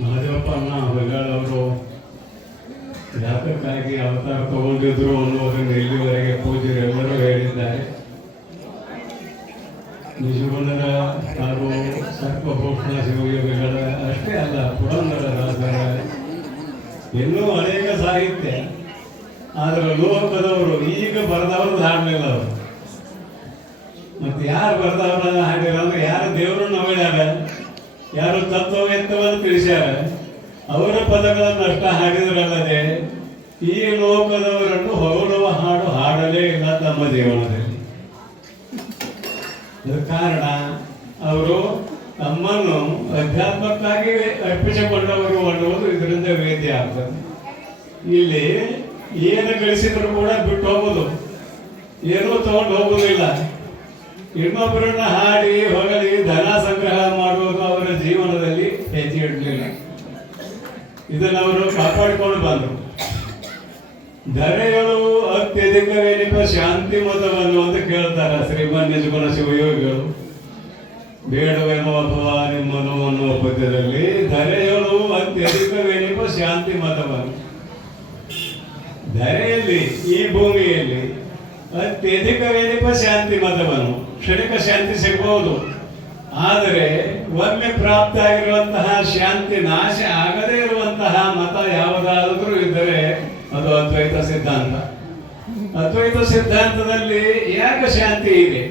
ಮಹದೇವಪ್ಪನ ಹೊಗಳವರು ಜಾತಕ್ಕಾಗಿ ಅವತಾರ ತಗೊಂಡಿದ್ರು ಅನ್ನೋದನ್ನು ಇಲ್ಲಿವರೆಗೆ ಪೂಜ್ಯರೆಲ್ಲರೂ ಹೇಳಿದ್ದಾರೆ. ನಿಜಗುಣರ ಹಾಗೂ ಸರ್ಪಭೂಷಣ ಶಿವಯೋಗಿಗಳ ಅಷ್ಟೇ ಅಲ್ಲ, ಪುರಂದರದಾಸರ ಇನ್ನೂ ಅನೇಕ ಸಾಹಿತ್ಯ. ಆದರೆ ಲೋಕದವರು ಈಗ ಬರೆದವರು ಹಾಡಲಿಲ್ಲ ಅವರು. ಮತ್ತೆ ಯಾರು ಬರೆದವರನ್ನ ಹಾಡಿರ ಅಂದ್ರೆ ಯಾರು ದೇವರನ್ನು ಹೊಳ್ಯಾರ, ಯಾರು ತತ್ವವೇತ್ತವನ್ನು ತಿಳಿಸ್ಯಾರ, ಅವರ ಪದಗಳನ್ನು ಅಷ್ಟ ಹಾಡಿದ್ರಲ್ಲದೆ ಈ ಲೋಕದವರನ್ನು ಹೊಗಳುವ ಹಾಡು ಹಾಡಲೇ ಇಲ್ಲ ತಮ್ಮ ಜೀವನದಲ್ಲಿ. ಅದರ ಕಾರಣ ಅವರು ತಮ್ಮನ್ನು ಅಧ್ಯಾತ್ಮಕ್ಕಾಗಿ ಅರ್ಪಿಸಿಕೊಂಡವರು ಅನ್ನುವುದು ಇದರಿಂದ ವೇದ್ಯ ಆಗ್ತದೆ. ಇಲ್ಲಿ ಏನು ಗಳಿಸಿದ್ರು ಕೂಡ ಬಿಟ್ಟು ಹೋಗೋದು, ಏನೂ ತಗೊಂಡು ಹೋಗುವುದಿಲ್ಲ. ಇನ್ನೊಬ್ಬರನ್ನ ಹಾಡಿ ಹೊಗಳಿ ಧನ ಸಂಗ್ರಹ ಮಾಡುವುದು ಅವರ ಜೀವನದಲ್ಲಿ ಹೆಜ್ಜೆ ಇಡಲಿಲ್ಲ. ಇದನ್ನು ಅವರು ಕಾಪಾಡಿಕೊಂಡು ಬಂದರು. ಧರೆಗಳು ಅತ್ಯಧಿಕವೇನಿಪ ಶಾಂತಿ ಮತವನ್ನು ಅಂತ ಕೇಳ್ತಾರೆ ಶ್ರೀಮನ್ ನಿಜಗುಣ ಶಿವಯೋಗಿಗಳು. ಬೇಡವೇನೋ ಅಥವಾ ನಿಮ್ಮನು ಅನ್ನುವ ಪದ್ಯದಲ್ಲಿ ಧರೆಗಳು ಅತ್ಯಧಿಕವೇನಿಪ ಶಾಂತಿ ಮತವನ್ನು. ಧರೆಯಲ್ಲಿ, ಈ ಭೂಮಿಯಲ್ಲಿ ಅತ್ಯಧಿಕವೇನಿಪ ಶಾಂತಿ ಮತವನ್ನು. ಕ್ಷಣಿಕ ಶಾಂತಿ ಸಿಗಬಹುದು, ಆದರೆ ಒಮ್ಮೆ ಪ್ರಾಪ್ತ ಆಗಿರುವಂತಹ ಶಾಂತಿ ನಾಶ ಆಗದೇ ಇರುವಂತಹ ಮತ ಯಾವುದಾದರೂ ಇದ್ದರೆ ಅದು ಅದ್ವೈತ ಸಿದ್ಧಾಂತ. ಅದ್ವೈತ ಸಿದ್ಧಾಂತದಲ್ಲಿ ಯಾಕೆ ಶಾಂತಿ ಇದೆ?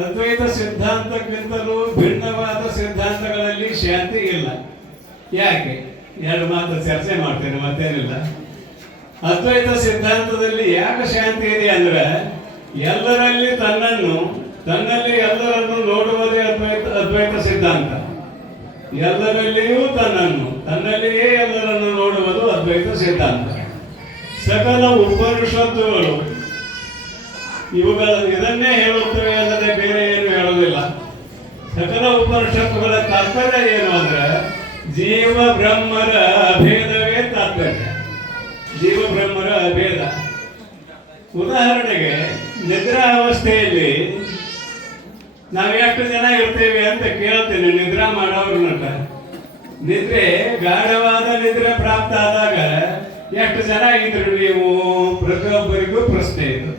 ಅದ್ವೈತ ಸಿದ್ಧಾಂತಕ್ಕಿಂತಲೂ ಭಿನ್ನವಾದ ಸಿದ್ಧಾಂತಗಳಲ್ಲಿ ಶಾಂತಿ ಇಲ್ಲ. ಯಾಕೆ? ಎರಡು ಮಾತು ಚರ್ಚೆ ಮಾಡ್ತೇನೆ, ಮತ್ತೇನಿಲ್ಲ. ಅದ್ವೈತ ಸಿದ್ಧಾಂತದಲ್ಲಿ ಯಾಕೆ ಶಾಂತಿ ಇದೆ ಅಂದ್ರೆ, ಎಲ್ಲರಲ್ಲಿ ತನ್ನಲ್ಲಿ ಎಲ್ಲರನ್ನು ನೋಡುವುದೇ ಅದ್ವೈತ ಸಿದ್ಧಾಂತ. ಎಲ್ಲರಲ್ಲಿಯೂ ತನ್ನಲ್ಲಿಯೇ ಎಲ್ಲರನ್ನು ನೋಡುವುದು ಅದ್ವೈತ ಸಿದ್ಧಾಂತ. ಸಕಲ ಉಪನಿಷತ್ತುಗಳು ಇದನ್ನೇ ಹೇಳುತ್ತವೆ ಅಲ್ಲದೆ ಬೇರೆ ಏನು ಹೇಳುವುದಿಲ್ಲ. ಸಕಲ ಉಪನಿಷತ್ತುಗಳ ತಾತ್ಪರ್ಯ ಏನು ಅಂದ್ರೆ ಜೀವ ಬ್ರಹ್ಮರ ಅಭೇದವೇ ತಾತ್ಪರ್ಯ. ಜೀವ ಬ್ರಹ್ಮರ ಅಭೇದ. ಉದಾಹರಣೆಗೆ ನಿದ್ರಾ ಅವಸ್ಥೆಯಲ್ಲಿ ನಾವು ಎಷ್ಟು ಜನ ಇರ್ತೇವೆ ಅಂತ ಕೇಳ್ತೇನೆ ನಿದ್ರಾ ಮಾಡೋರ್ನಟ. ನಿದ್ರೆ, ಗಾಢವಾದ ನಿದ್ರೆ ಪ್ರಾಪ್ತ ಆದಾಗ ಎಷ್ಟು ಜನ ಇದ್ರು ನೀವು? ಪ್ರತಿಯೊಬ್ಬರಿಗೂ ಪ್ರಶ್ನೆ ಇದು.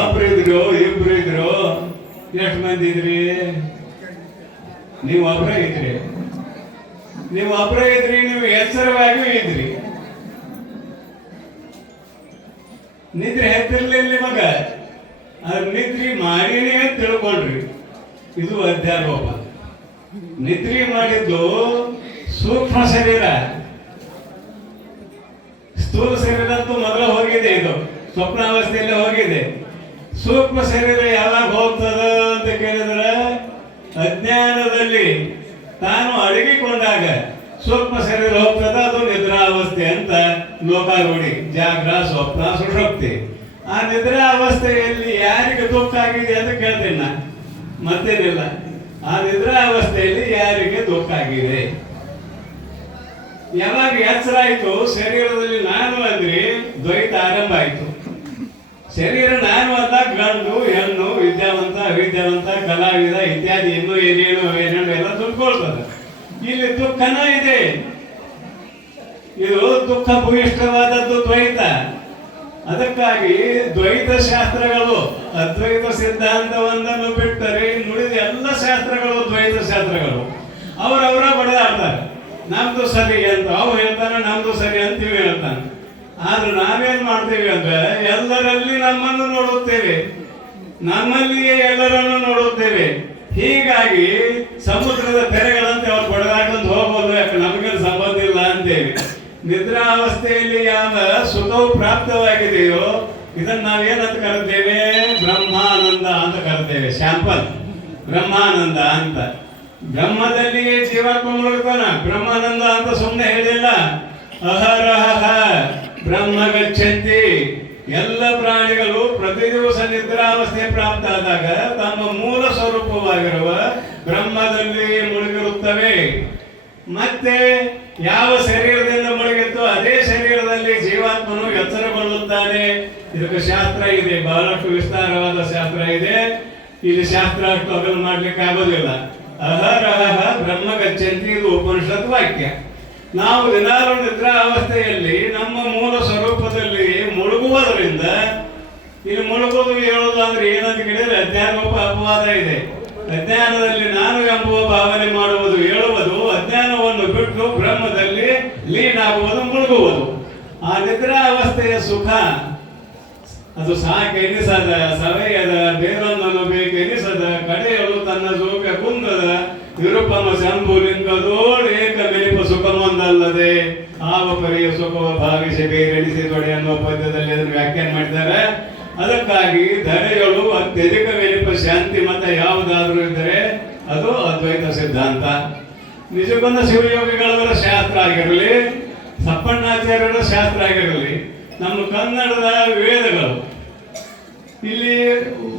ಒಬ್ರು ಇದ್ರು, ಇಬ್ರು ಇದ್ರು, ಎಷ್ಟು ಮಂದಿ ಇದ್ರಿ? ನೀವು ಒಬ್ಬರೇ ಇದ್ರಿ. ನೀವು ಎಚ್ಚರವಾಗಿಯೂ ಇದ್ರಿ. ನಿದ್ರೆ ಹೆತ್ತಿರ್ಲಿಲ್ಲ ನಿಮಗ, ಅದ್ರ ನಿದ್ರಿ ಮಾಡಿನೇ ತಿಳ್ಕೊಂಡ್ರಿ. ಇದು ಅಧ್ಯಾರೋಪ. ನಿದ್ರಿ ಮಾಡಿದ್ದು ಸೂಕ್ಷ್ಮ ಶರೀರ. ಸ್ಥೂಲ ಶರೀರ ಅಂತೂ ಮೊದಲು ಹೋಗಿದೆ, ಇದು ಸ್ವಪ್ನಾವಸ್ಥೆಯಲ್ಲೇ ಹೋಗಿದೆ. ಸೂಕ್ಷ್ಮ ಶರೀರ ಯಾವಾಗ ಹೋಗ್ತದ ಅಂತ ಕೇಳಿದ್ರೆ ಅಜ್ಞಾನದಲ್ಲಿ ತಾನು ಅಡಗಿಕೊಂಡಾಗ ಸೂಕ್ಷ್ಮ ಶರೀರ ಹೋಗ್ತದ. ಅದು ನಿದ್ರಾವಸ್ಥೆ ಅಂತ ಲೋಕಾರೂಢಿ. ಜಾಗ್ರ, ಸ್ವಪ್ನ, ಸುಷುಪ್ತಿ. ಆ ನಿದ್ರಾ ಅವಸ್ಥೆಯಲ್ಲಿ ಯಾರಿಗೆ ದುಃಖ ಆಗಿದೆ ಅಂತ ಕೇಳ್ತೇನೆ ನಾ, ಮತ್ತೇನಿಲ್ಲ. ಆ ನಿದ್ರಾ ಅವಸ್ಥೆಯಲ್ಲಿ ಯಾರಿಗೆ ದುಃಖ ಆಗಿದೆ? ಯಾವಾಗ ಎಚ್ಚರ ಆಯ್ತು ಶರೀರದಲ್ಲಿ ನಾನು ಅಂದ್ರೆ ದ್ವೈತ ಆರಂಭ ಆಯ್ತು. ಶರೀರ ನಾನು ಅಲ್ಲ, ಗಂಡು ಹೆಣ್ಣು, ವಿದ್ಯಾವಂತ ಅವಿದ್ಯಾವಂತ, ಕಲಾವಿದ ಇತ್ಯಾದಿ ಇನ್ನೂ ಏನೇನು ಎಲ್ಲ ತುಂಬಿಕೊಳ್ತದೆ. ಇಲ್ಲಿ ದುಃಖನ ಇದೆ. ಇದು ದುಃಖ ಭೂಯಿಷ್ಠವಾದದ್ದು ದ್ವೈತ. ಅದಕ್ಕಾಗಿ ದ್ವೈತ ಶಾಸ್ತ್ರಗಳು ಅದ್ವೈತ ಸಿದ್ಧಾಂತವೊಂದನ್ನು ಬಿಟ್ಟರೆ ನುಡಿದ ಎಲ್ಲ ಶಾಸ್ತ್ರಗಳು ದ್ವೈತ ಶಾಸ್ತ್ರಗಳು. ಅವರವರ ಬಡದಾಡ್ತಾರೆ. ನಮ್ದು ಸರಿ ಅಂತ ಅವ್ರು ಹೇಳ್ತಾನೆ, ನಮ್ದು ಸರಿ ಅಂತ ಇವ್ ಹೇಳ್ತಾನೆ. ಆದ್ರೆ ನಾವೇನ್ ಮಾಡ್ತೇವೆ ಅಂದ್ರೆ ಎಲ್ಲರಲ್ಲಿ ನಮ್ಮನ್ನು ನೋಡುತ್ತೇವೆ, ನಮ್ಮಲ್ಲಿಯೇ ಎಲ್ಲರನ್ನು ನೋಡುತ್ತೇವೆ. ಹೀಗಾಗಿ ಸಮುದ್ರದ ತೆರೆಗಳಂತೆ ಅವ್ರು ಬಡದಾಡ್ಕೊಂಡು ಹೋಗ್ಬೋದು, ಯಾಕೆ ನಮಗೇನು ಸಂಬಂಧ ಇಲ್ಲ ಅಂತೇವೆ. ನಿದ್ರಾವಸ್ಥೆಯಲ್ಲಿ ಯಾವ ಸುಖವು ಪ್ರಾಪ್ತವಾಗಿದೆಯೋ ಇದನ್ನು ನಾವೇನಂತ ಕರಿತೇವೆ? ಬ್ರಹ್ಮಾನಂದ ಅಂತ ಕರಿತೇವೆ. ಶಾಂಪಲ್ ಬ್ರಹ್ಮಾನಂದ ಅಂತ. ಬ್ರಹ್ಮದಲ್ಲಿಯೇ ಜೀವಾತ್ಮ ಮುಳುಗ್ತಾನ. ಬ್ರಹ್ಮಾನಂದ ಅಂತ ಸುಮ್ಮನೆ ಹೇಳಿಲ್ಲ. ಅಹರಹ ಬ್ರಹ್ಮ ಗಚ್ಚಂತಿ. ಎಲ್ಲ ಪ್ರಾಣಿಗಳು ಪ್ರತಿ ದಿವಸ ನಿದ್ರಾವಸ್ಥೆ ಪ್ರಾಪ್ತ ಆದಾಗ ತಮ್ಮ ಮೂಲ ಸ್ವರೂಪವಾಗಿರುವ ಬ್ರಹ್ಮದಲ್ಲಿ ಮುಳುಗಿರುತ್ತವೆ. ಮತ್ತೆ ಯಾವ ಶರೀರದಿಂದ ಮುಳುಗಿತ್ತು ಅದೇ ಶರೀರದಲ್ಲಿ ಜೀವಾತ್ಮನು ಎಚ್ಚರಗೊಳ್ಳುತ್ತಾನೆ. ಇದಕ್ಕೆ ಶಾಸ್ತ್ರ ಇದೆ, ಬಹಳಷ್ಟು ವಿಸ್ತಾರವಾದ ಶಾಸ್ತ್ರ ಇದೆ. ಇಲ್ಲಿ ಶಾಸ್ತ್ರ ಅಷ್ಟು ಅಗಲು ಮಾಡ್ಲಿಕ್ಕೆ ಆಗೋದಿಲ್ಲ. ಅಹರಹ ಬ್ರಹ್ಮ ಗಚ್ಚಂತಿ, ಇದು ಉಪನಿಷತ್ ವಾಕ್ಯ. ನಾವು ದಿನಾಲು ನಿದ್ರಾ ಅವಸ್ಥೆಯಲ್ಲಿ ನಮ್ಮ ಮೂಲ ಸ್ವರೂಪದಲ್ಲಿ ಮುಳುಗುವುದರಿಂದ, ಇಲ್ಲಿ ಮುಳುಗೋದು ಹೇಳೋದು ಅಂದ್ರೆ ಏನಂತ ಕೇಳಿದ್ರೆ ಅಜ್ಞಾನೋಪ ಅಪವಾದ ಇದೆ. ಅಜ್ಞಾನದಲ್ಲಿ ನಾನು ಎಂಬುವ ಭಾವನೆ ಮಾಡುವುದು ಹೇಳುವುದು, ಅಜ್ಞಾನವನ್ನು ಬಿಟ್ಟು ಬ್ರಹ್ಮದಲ್ಲಿ ಲೀನಾಗುವುದು ಮುಳುಗುವುದು. ಆ ನಿದ್ರಾ ಅವಸ್ಥೆಯ ಸುಖ ಅದು ಸಾಕೆನಿಸದ, ಸವೆಯದ, ಬೇರೊಂದನ್ನು ಬೇಕೆನಿಸದ, ಕಡೆಯಲು ತನ್ನ ಸೂಕ ಕುಂದದ, ವಿರೂಪಮ ಶಂಭು ಲಿಂಗದೋಳು ಏಕ ಮೆಲಿಪ ಸುಖಮೊಂದಲ್ಲದೆ ಆವ ಪರಿಯ ಸುಖವ ಭಾವಿಸಿ ಬೇರೆಣಿಸಿ ತೊಡೆ ಅನ್ನುವ ಪದ್ಯದಲ್ಲಿ ಅದನ್ನು ವ್ಯಾಖ್ಯಾನ ಮಾಡಿದ್ದಾರೆ. ಅದಕ್ಕಾಗಿ ಧರೆಯಳು ಅತ್ಯಧಿಕ ಮೆಲಿಪ ಶಾಂತಿ ಮತ ಯಾವುದಾದ್ರೂ ಇದ್ದರೆ ಅದು ಅದ್ವೈತ ಸಿದ್ಧಾಂತ. ನಿಜಗೊಂದ ಶಿವಯೋಗಿಗಳವರ ಶಾಸ್ತ್ರ ಆಗಿರಲಿ, ಸಪ್ಪಣ್ಣಾಚಾರ್ಯರ ಶಾಸ್ತ್ರ ಆಗಿರಲಿ, ನಮ್ಮ ಕನ್ನಡದ ವೇದಗಳು ಇಲ್ಲಿ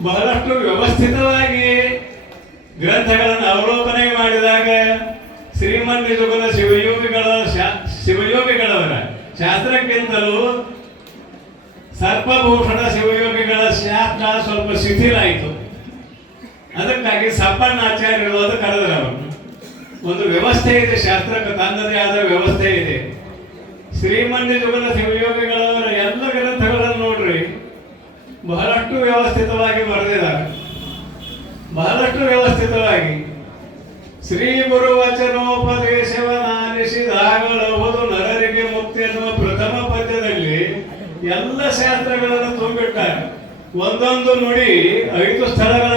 ಬಹಳಷ್ಟು ವ್ಯವಸ್ಥಿತವಾಗಿ ಗ್ರಂಥಗಳನ್ನು ಅವಲೋಕನೆ ಮಾಡಿದಾಗ ಶ್ರೀಮನ್ ನಿಜಗುಣ ಶಿವಯೋಗಿಗಳವರ ಶಾಸ್ತ್ರಕ್ಕಿಂತಲೂ ಸರ್ಪಭೂಷಣ ಶಿವಯೋಗಿಗಳ ಶಾಸ್ತ್ರ ಸ್ವಲ್ಪ ಶಿಥಿಲಾಯಿತು. ಅದಕ್ಕಾಗಿ ಸಪ್ಪಣ್ಣಾಚಾರ್ಯರು ಅದು ಕರೆದರು. ಅವರನ್ನು ಒಂದು ವ್ಯವಸ್ಥೆ ಇದೆ, ಶಾಸ್ತ್ರಕ್ಕೆ ತನ್ನದೇ ಆದ ವ್ಯವಸ್ಥೆ ಇದೆ. ಶ್ರೀಮನ್ಯ ಜಗನ ಶಿವಯೋಗಿಗಳವರ ಎಲ್ಲ ಗ್ರಂಥಗಳನ್ನು ನೋಡ್ರಿ, ಬಹಳಷ್ಟು ವ್ಯವಸ್ಥಿತವಾಗಿ ಬರೆದಿದ್ದಾರೆ. ಬಹಳಷ್ಟು ವ್ಯವಸ್ಥಿತವಾಗಿ ಶ್ರೀ ಗುರು ವಚನೋಪದೇಶವನಾಲಿಸಿದಾಗಲಹುದು ನರರಿಗೆ ಮುಕ್ತಿ ಎನ್ನುವ ಪ್ರಥಮ ಪದ್ಯದಲ್ಲಿ ಎಲ್ಲ ಶಾಸ್ತ್ರಗಳನ್ನು ತುಂಬಿಟ್ಟಾರೆ. ಒಂದೊಂದು ನುಡಿ 5 ಸ್ಥಳಗಳ